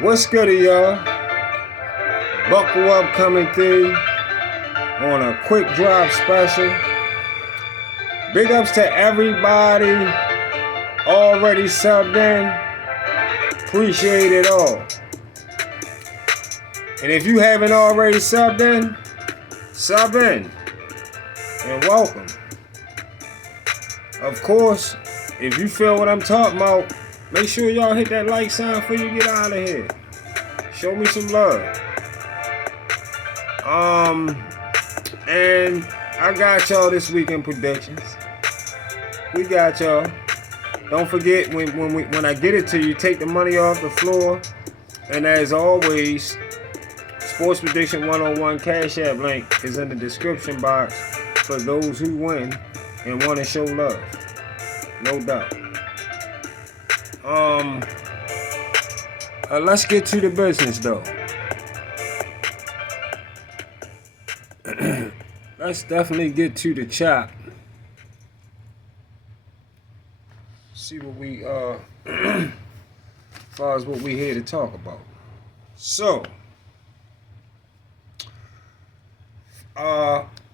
What's good, y'all? Buckle up coming through on a quick drop special. Big ups to everybody already subbed in. Appreciate it all. And if you haven't already subbed in, sub in and welcome. Of course, if you feel what I'm talking about, make sure y'all hit that like sign before you get out of here. Show me some love. And I got y'all this weekend predictions. We got y'all. Don't forget when I get it to you, take the money off the floor. And as always, Sports Prediction 101 Cash App link is in the description box for those who win and want to show love. No doubt. Let's get to the business though. Let's definitely get to the chop. See what we as far as what we here to talk about. So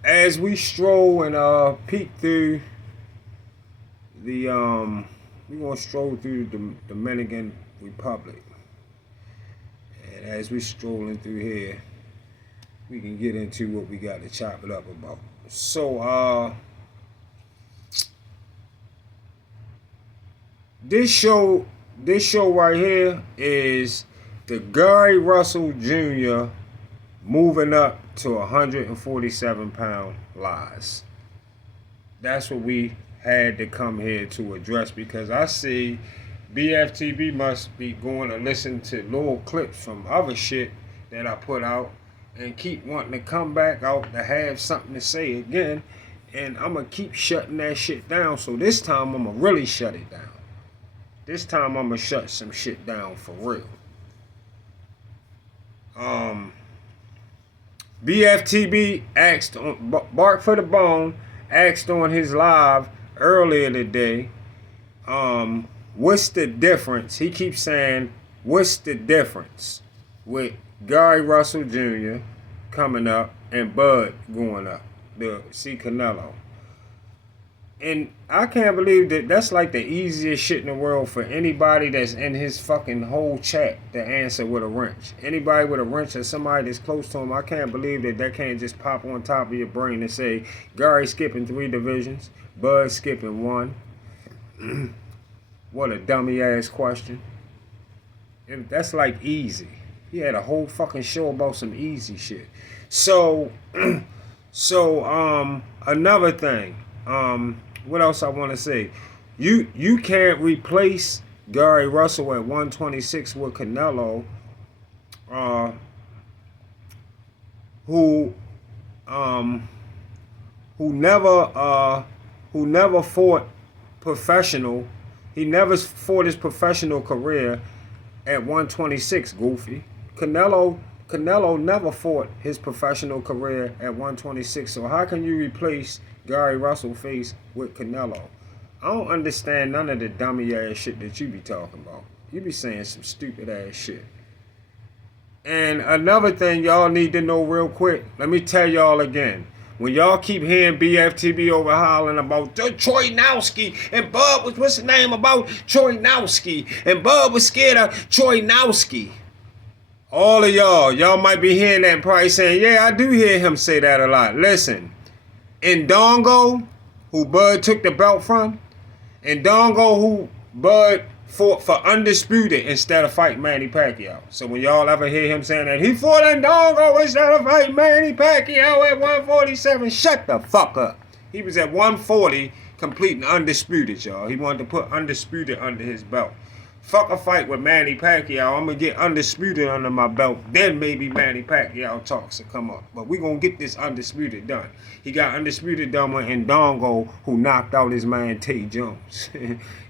as we stroll and peek through the we're gonna stroll through the Dominican Republic. And as we strolling through here, we can get into what we got to chop it up about. So this show right here is the Gary Russell Jr. moving up to 147-pound lies. That's what we had to come here to address, because I see BFTB must be going to listen to little clips from other shit that I put out and keep wanting to come back out to have something to say again, and I'm going to keep shutting that shit down. So this time I'm going to really shut it down. This time I'm going to shut some shit down for real. BFTB asked on Bark for the Bone asked on his live earlier today, what's the difference? He keeps saying, what's the difference with Gary Russell Jr. coming up and Bud going up, the C Canelo? And I can't believe that that's like the easiest shit in the world for anybody that's in his fucking whole chat to answer with a wrench. Anybody with a wrench or somebody that's close to him, I can't believe that can't just pop on top of your brain and say, Gary skipping 3 divisions, Bud skipping 1. What a dummy ass question. And that's like easy. He had a whole fucking show about some easy shit. So another thing. What else I want to say? You can't replace Gary Russell at 126 with Canelo, who never fought professional. He never fought his professional career at 126. Goofy. Canelo never fought his professional career at 126. So how can you replace Gary Russell face with Canelo? I don't understand none of the dummy ass shit that you be talking about. You be saying some stupid ass shit. And another thing y'all need to know real quick, let me tell y'all again. When y'all keep hearing BFTB over hollering about Troy Nowski and Bud was, what's the name about Troy Nowski, and Bud was scared of Troy Nowski. All of y'all might be hearing that and probably saying, yeah, I do hear him say that a lot. Listen, Ndongo, who Bud took the belt from, Ndongo, who Bud fought for undisputed instead of fighting Manny Pacquiao. So when y'all ever hear him saying that he fought Ndongo instead of fighting Manny Pacquiao at 147, shut the fuck up. He was at 140 completing undisputed, y'all. He wanted to put undisputed under his belt. Fuck a fight with Manny Pacquiao. I'm going to get undisputed under my belt. Then maybe Manny Pacquiao talks will come up. But we going to get this undisputed done. He got undisputed done with Ndongo, who knocked out his man Tate Jones.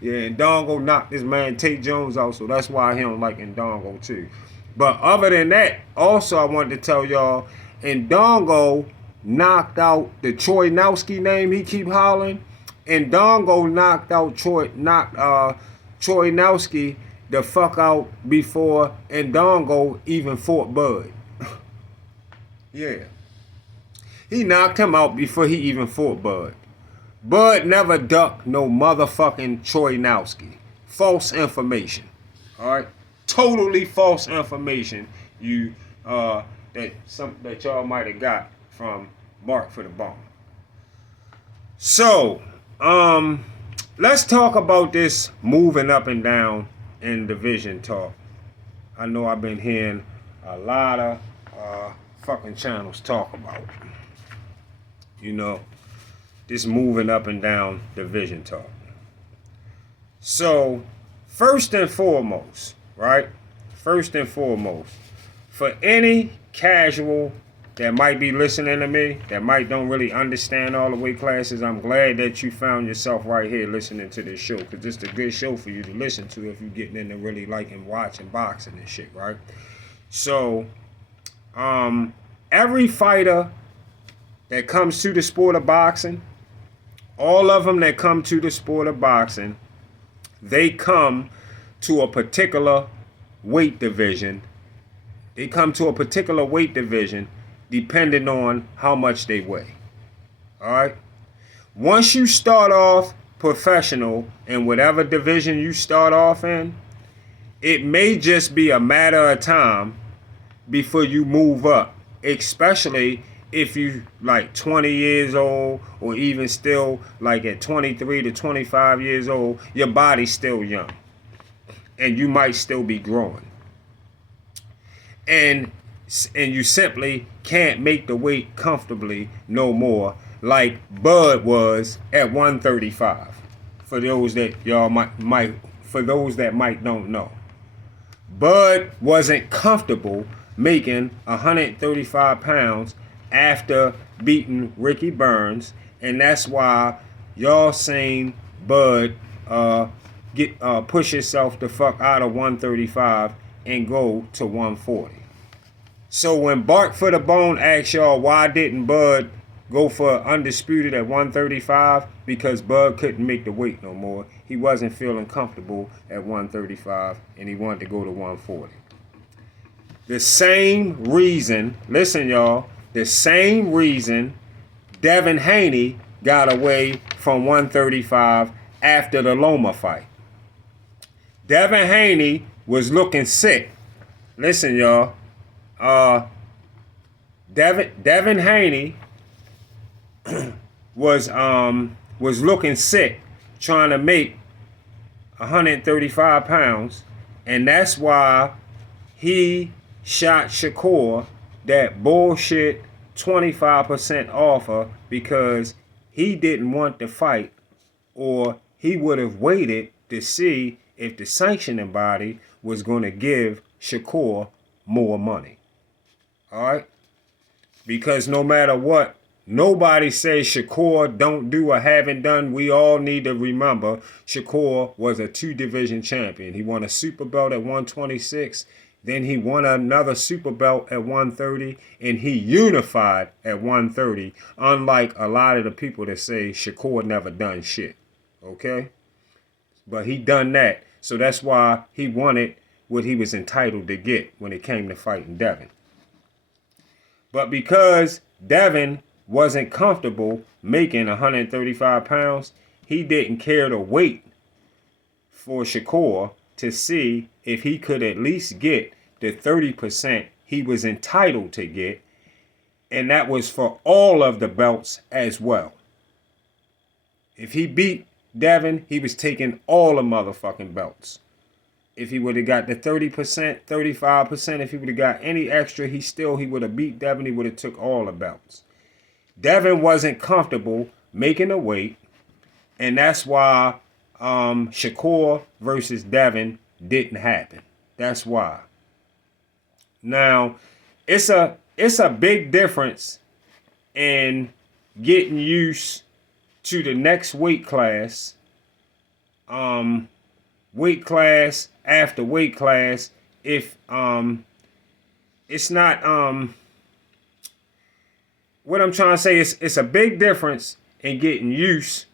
Yeah, Ndongo knocked his man Tate Jones out, so that's why he don't like Ndongo too. But other than that, also I wanted to tell y'all, Ndongo knocked out the Troy Nowski name he keep hollering. Ndongo knocked out Troy Nowski the fuck out before Ndongo even fought Bud. Yeah. He knocked him out before he even fought Bud. Bud never ducked no motherfucking Troyanowski. False information. Alright? Totally false information that y'all might have got from Bark for the Bone. So, let's talk about this moving up and down in division talk. I know I've been hearing a lot of fucking channels talk about, this moving up and down division talk. So, first and foremost, right? First and foremost, for any casual that might be listening to me, that don't really understand all the weight classes, I'm glad that you found yourself right here listening to this show, because it's a good show for you to listen to if you're getting into really liking watching boxing and shit, right? So, every fighter that comes to the sport of boxing, all of them that come to the sport of boxing, they come to a particular weight division. They come to a particular weight division depending on how much they weigh. Alright? Once you start off professional in whatever division you start off in, it may just be a matter of time before you move up, especially if you like 20 years old, or even still like at 23 to 25 years old, your body's still young and you might still be growing. And you simply can't make the weight comfortably no more like Bud was at 135. For those that y'all might don't know. Bud wasn't comfortable making 135 pounds after beating Ricky Burns, and that's why y'all seen Bud push himself the fuck out of 135 and go to 140. So when Bark for the Bone asks y'all why didn't Bud go for undisputed at 135, because Bud couldn't make the weight no more. He wasn't feeling comfortable at 135 and he wanted to go to 140. The same reason, listen y'all, the same reason Devin Haney got away from 135 after the Loma fight. Devin Haney was looking sick. Listen, y'all. Devin Haney was looking sick, trying to make 135 pounds, and that's why he shot Shakur that bullshit 25% offer, because he didn't want to fight, or he would have waited to see if the sanctioning body was going to give Shakur more money. All right? Because no matter what, nobody says Shakur don't do or haven't done. We all need to remember Shakur was a 2-division champion. He won a super belt at 126. Then he won another super belt at 130, and he unified at 130, unlike a lot of the people that say Shakur never done shit. Okay? But he done that, so that's why he wanted what he was entitled to get when it came to fighting Devin. But because Devin wasn't comfortable making 135 pounds, he didn't care to wait for Shakur to see if he could at least get the 30% he was entitled to get, and that was for all of the belts as well. If he beat Devin, he was taking all the motherfucking belts. If he would have got the 30%, 35%, if he would have got any extra, he would have beat Devin. He would have took all the belts. Devin wasn't comfortable making the weight, and that's why Shakur versus Devin didn't happen. That's why. Now, it's a big difference in getting used to the next weight class, weight class after weight class, if it's not what I'm trying to say is it's a big difference in getting used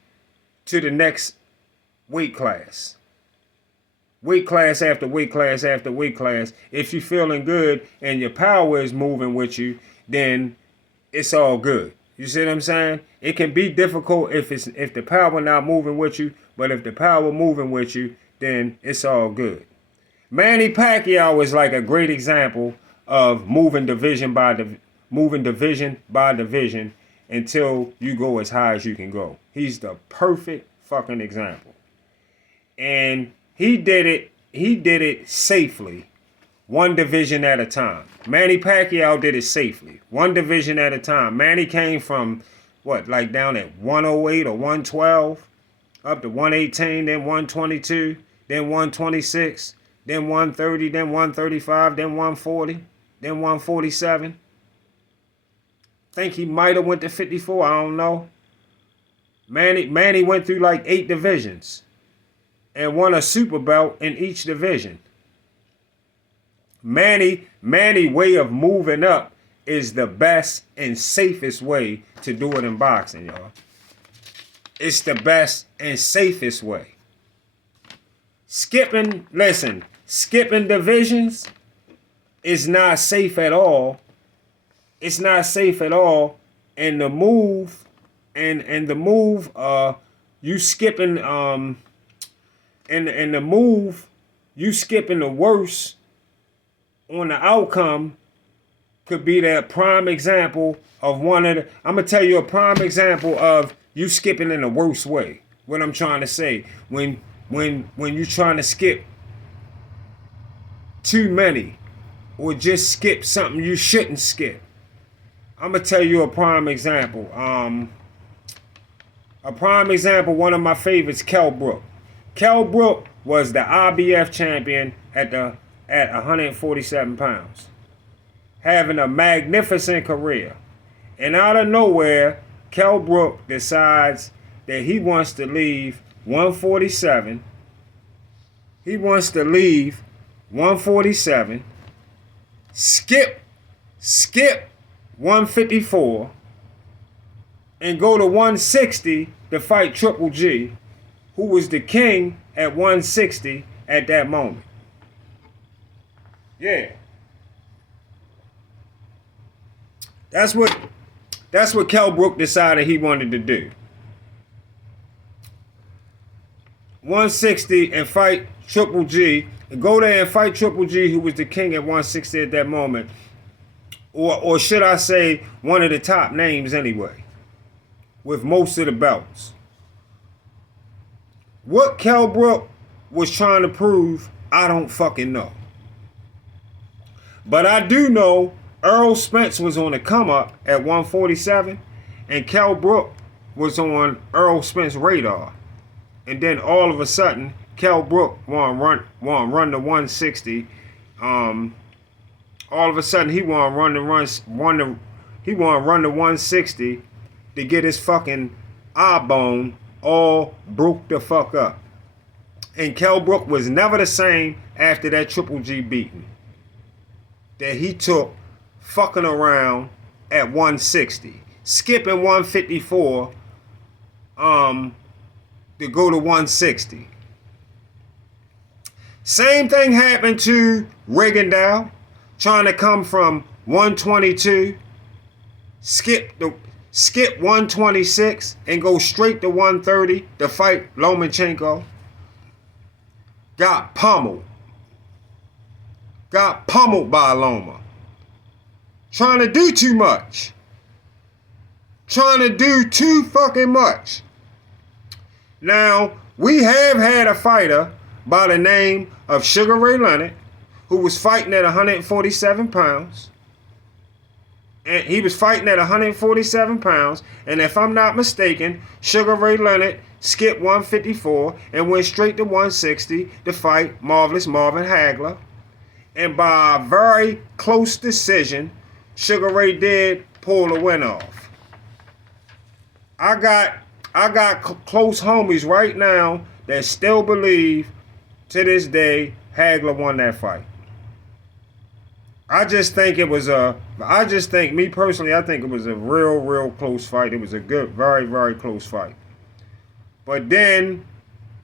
to the next weight class. weight class after weight class after weight class. If you're feeling good and your power is moving with you, then it's all good. You see what I'm saying? It can be difficult if the power not moving with you, but if the power moving with you, then it's all good. Manny Pacquiao is like a great example of moving division by division until you go as high as you can go. He's the perfect fucking example. And he did it safely, one division at a time. Manny Pacquiao did it safely, one division at a time. Manny came from like down at 108 or 112 up to 118, then 122, then 126, then 130, then 135, then 140, then 147. Think he might have went to 54, I don't know. Manny went through like 8 divisions and won a super belt in each division. Manny way of moving up is the best and safest way to do it in boxing, y'all. It's the best and safest way. Skipping divisions is not safe at all. It's not safe at all. And the move, you skipping and the move, you skipping the worst on the outcome could be that prime example of I'm gonna tell you a prime example of you skipping in the worst way. What I'm trying to say, when you're trying to skip too many or just skip something you shouldn't skip. I'm gonna tell you a prime example. One of my favorites, Kell Brook. Kell Brook was the IBF champion at 147 pounds, having a magnificent career. And out of nowhere, Kell Brook decides that he wants to leave 147. He wants to leave 147, skip 154, and go to 160 to fight Triple G, who was the king at 160 at that moment. Yeah. That's what Kell Brook decided he wanted to do. 160 and fight Triple G. Go there and fight Triple G, who was the king at 160 at that moment. Or should I say, one of the top names anyway, with most of the belts. What Kell Brook was trying to prove, I don't fucking know. But I do know Errol Spence was on the come up at 147, and Kell Brook was on Errol Spence's radar. And then all of a sudden, Kell Brook want to run to 160. All of a sudden, he want to run to 160 to get his fucking eye bone all broke the fuck up. And Kell Brook was never the same after that Triple G beating that he took fucking around at 160, skipping 154 to go to 160. Same thing happened to Rigondeaux, trying to come from 122, skip 126 and go straight to 130 to fight Lomachenko. Got pummeled by Loma. Trying to do too much. Trying to do too fucking much. Now, we have had a fighter by the name of Sugar Ray Leonard who was fighting at 147 pounds. And he was fighting at 147 pounds. And if I'm not mistaken, Sugar Ray Leonard skipped 154 and went straight to 160 to fight Marvelous Marvin Hagler. And by a very close decision, Sugar Ray did pull the win off. I got close homies right now that still believe to this day Hagler won that fight. I think it was a real close fight. It was a good, very, very close fight. But then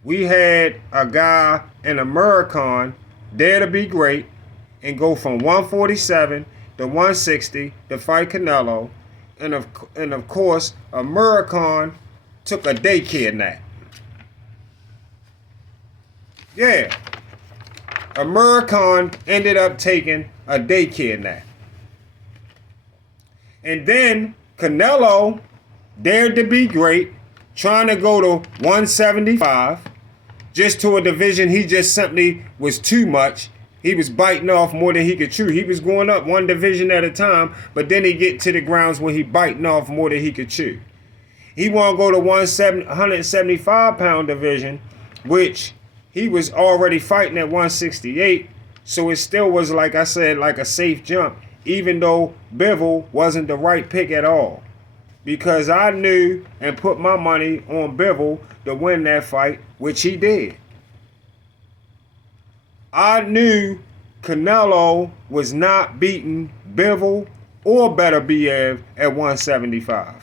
we had a guy in American dare to be great and go from 147 to 160 to fight Canelo. And of course, American took a daycare nap. Yeah. American ended up taking a daycare nap. And then Canelo dared to be great, trying to go to 175, just to a division he just simply was too much. He was biting off more than he could chew. He was going up one division at a time, but then he get to the grounds where he biting off more than he could chew. He want to go to 175-pound division, which he was already fighting at 168, so it still was, like I said, like a safe jump, even though Bivol wasn't the right pick at all. Because I knew and put my money on Bivol to win that fight, which he did. I knew Canelo was not beating Bivol or Better Biev at 175.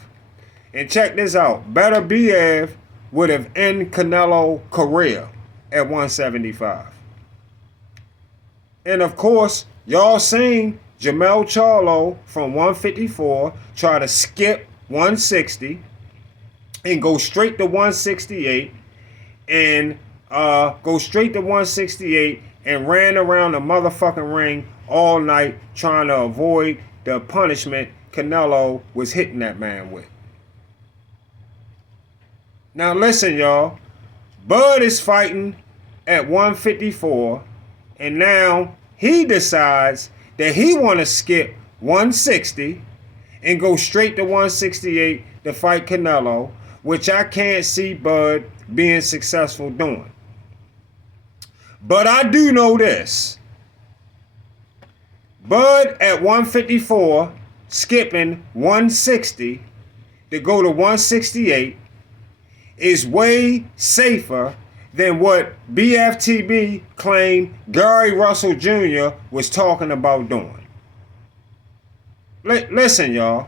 And check this out. Better Biev would have ended Canelo's career at 175. And of course, y'all seen Jamel Charlo from 154 try to skip 160 and go straight to 168 and go straight to 168 and ran around the motherfucking ring all night trying to avoid the punishment Canelo was hitting that man with. Now listen, y'all. Bud is fighting at 154, and now he decides that he want to skip 160 and go straight to 168 to fight Canelo, which I can't see Bud being successful doing. But I do know this. Bud at 154, skipping 160 to go to 168 is way safer than what BFTB claimed Gary Russell Jr. was talking about doing. Listen, y'all.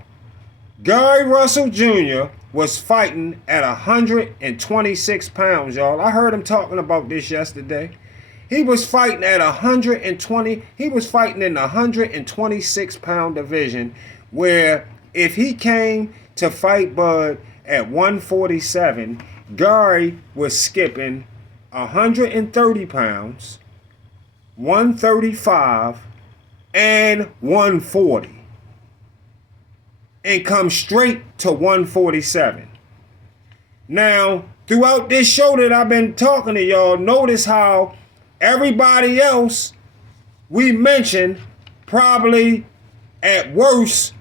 Gary Russell Jr. was fighting at 126 pounds, y'all. I heard him talking about this yesterday. He was fighting at 120. He was fighting in the 126 pound division, where if he came to fight Bud at 147, Gary was skipping 130 pounds, 135, and 140. And come straight to 147. Now, throughout this show that I've been talking to y'all, notice how everybody else we mentioned probably at worst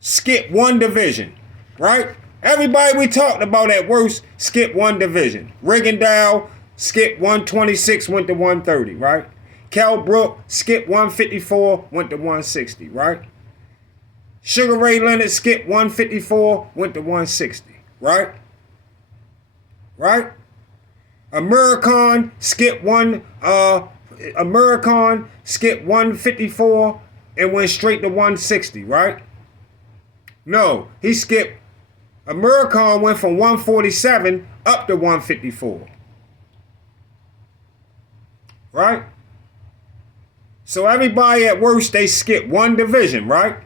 skip one division, right? Everybody we talked about at worst skip one division. Rigondeaux skipped 126, went to 130, right? Kell Brook skipped 154, went to 160, right? Sugar Ray Leonard skipped 154, went to 160, right? Right? American skipped 154 and went straight to 160, right? No, he skipped. American went from 147 up to 154. Right? So everybody at worst, they skipped one division, right?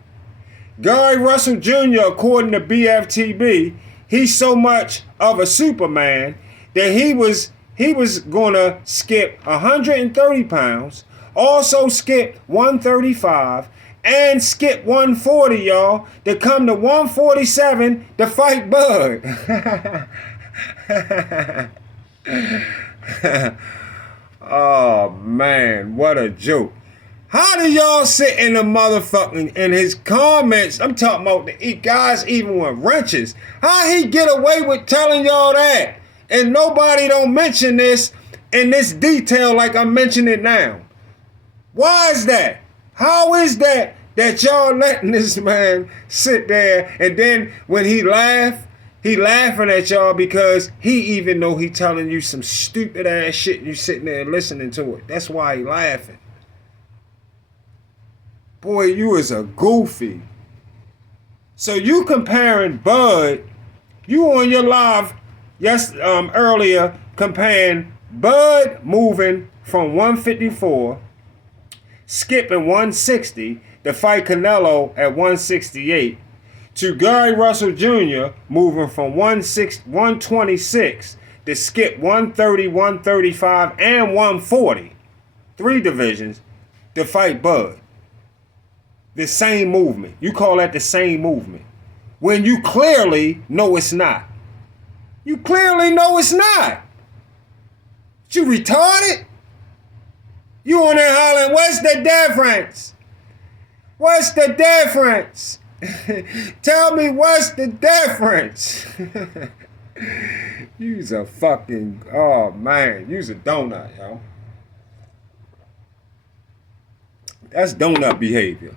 Gary Russell Jr., according to BFTB, he's so much of a Superman that he was gonna skip 130 pounds, also skip 135, and skip 140, y'all, to come to 147 to fight Bud. Oh man, what a joke. How do y'all sit in the motherfucking, in his comments, I'm talking about the guys even with wrenches, how he get away with telling y'all that? And nobody don't mention this in this detail like I'm mentioning it now. Why is that? How is that y'all letting this man sit there, and then when he laughing at y'all because he even know he telling you some stupid ass shit and you sitting there listening to it. That's why he laughing. Boy, you is a goofy. So you comparing Bud, you on your live earlier comparing Bud moving from 154, skipping 160 to fight Canelo at 168, to Gary Russell Jr. moving from 126 to skip 130, 135, and 140, 3 divisions, to fight Bud. The same movement. You call that the same movement, when you clearly know it's not. You clearly know it's not. You retarded? You on there hollering, what's the difference? What's the difference? Tell me what's the difference? You's a fucking, oh man, you's a donut, yo. That's donut behavior.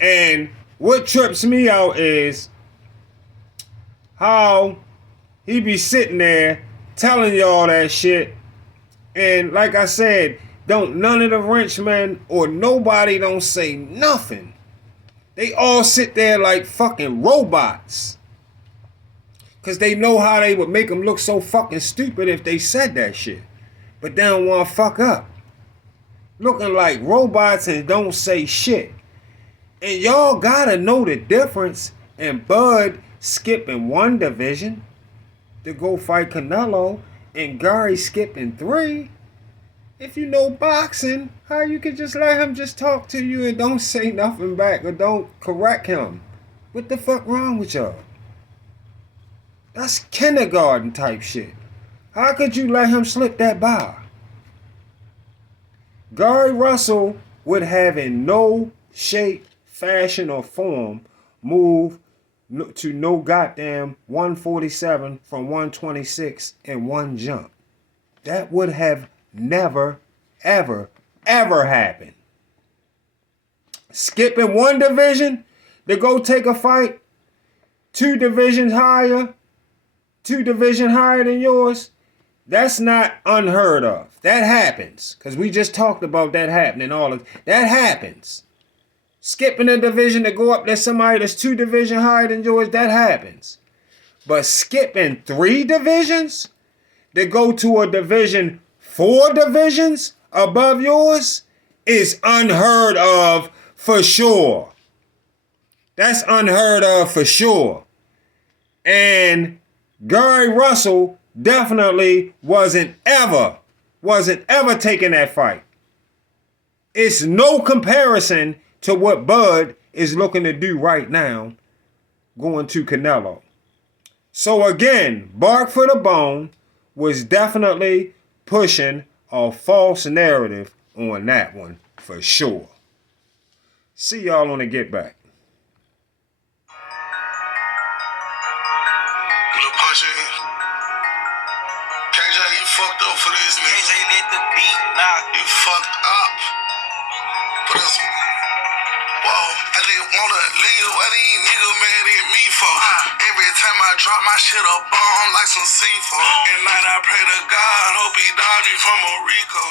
And what trips me out is how he be sitting there telling y'all that shit. And like I said, don't none of the Frenchmen or nobody don't say nothing. They all sit there like fucking robots. Because they know how they would make them look so fucking stupid if they said that shit. But they don't want to fuck up. Looking like robots and don't say shit. And y'all gotta know the difference in Bud skipping 1 division to go fight Canelo and Gary skipping 3. If you know boxing, how you could just let him just talk to you and don't say nothing back or don't correct him? What the fuck wrong with y'all? That's kindergarten type shit. How could you let him slip that by? Gary Russell would have in no shape, fashion, or form move to no goddamn 147 from 126 in one jump. That would have never, ever, ever happened. Skipping 1 division to go take a fight 2 divisions higher than yours, that's not unheard of. That happens. Because we just talked about that happening. That happens. Skipping a division to go up to somebody that's 2 divisions higher than yours, that happens. But skipping 3 divisions to go to a division 4 divisions above yours is unheard of for sure. That's unheard of for sure. And Gary Russell definitely wasn't ever taking that fight. It's no comparison to what Bud is looking to do right now, going to Canelo. So again, Bark for the Bone was definitely pushing a false narrative on that one for sure. See y'all on the Get Back. KJ, you fucked up for this nigga. KJ, let the beat knock. You fucked up. Put us. Whoa, I didn't wanna leave. What these niggas mad at me for? Every time I drop my shit up on like some C4. At night I pray to God, hope he died me from a Rico.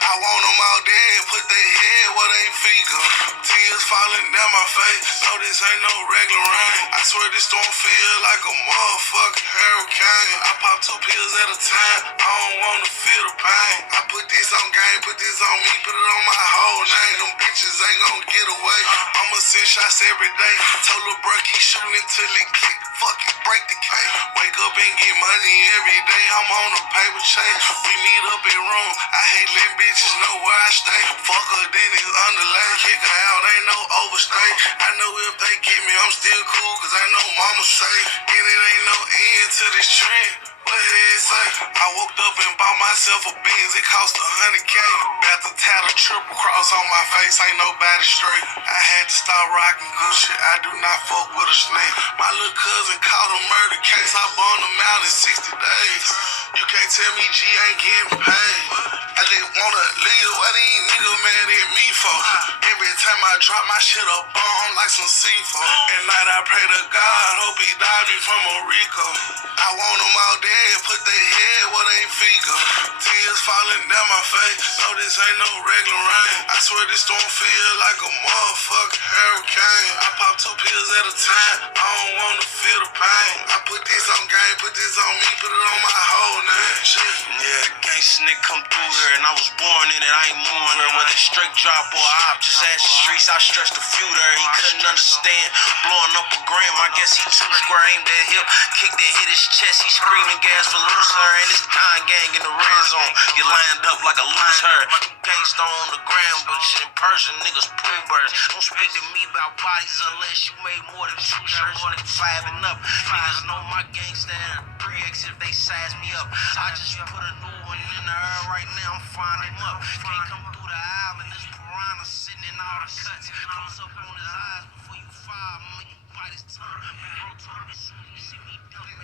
I want them all dead, put their head where they feet go. Tears falling down my face, no this ain't no regular rain. I swear this don't feel like a motherfucking hurricane. I pop 2 pills at a time, I don't wanna feel the pain. I put this on game, put this on me, put it on my whole name. Them bitches ain't gon' get away. I'ma send shots every day. Told lil' bro keep shooting until it click. Fucking break the cage. Wake up and get money every day. I'm on a paper chase. We meet up in room. I hate letting bitches know where I stay. Fuck her, then it's underlay. Kick her out, ain't no overstay. I know if they get me, I'm still cool, cause I know mama safe. And it ain't no end to this trend. What it say? I woke up and bought myself a Benz, it cost 100K. About to tat a triple cross on my face, ain't nobody straight. I had to stop rocking Gucci, I do not fuck with a snake. My little cousin caught a murder case, I burned him out in 60 days. You can't tell me G ain't getting paid. I didn't wanna Leah, what these niggas mad at me for? Every time I drop my shit a bomb like some C4. At night I pray to God, hope he died me from a Rico. I want them all dead, put their head where they feet go. Tears falling down my face, no this ain't no regular rain. I swear this don't feel like a motherfucking hurricane. I pop 2 pills at a time, I don't wanna feel the pain. I put this on game, put this on me, put it on my whole name. Shit. Yeah, the gangsta nigga come through here and I was born in it, I ain't moving here. Whether it's straight drop or op, just ask the streets, I stretched a few there. He couldn't understand, blowing up a gram, I guess he too square, aimed at hip, kicked and hit his chest, he screaming gas for loser. And it's time gang in the red zone, get lined up like a loose herd. Gangsta on the ground, but shit in person, niggas poo birds. Don't speak to me about bodies unless you made more than 2 shirts, more than 5 and up. Niggas know my gangsta at a 3X if they size me up. I just put a new one in the air right now, I'm finding him up. Can't come through the island, this piranha sitting in all the cuts. Close up on his eyes before you fire, make you bite his tongue. Bro told me soon you see me dunk.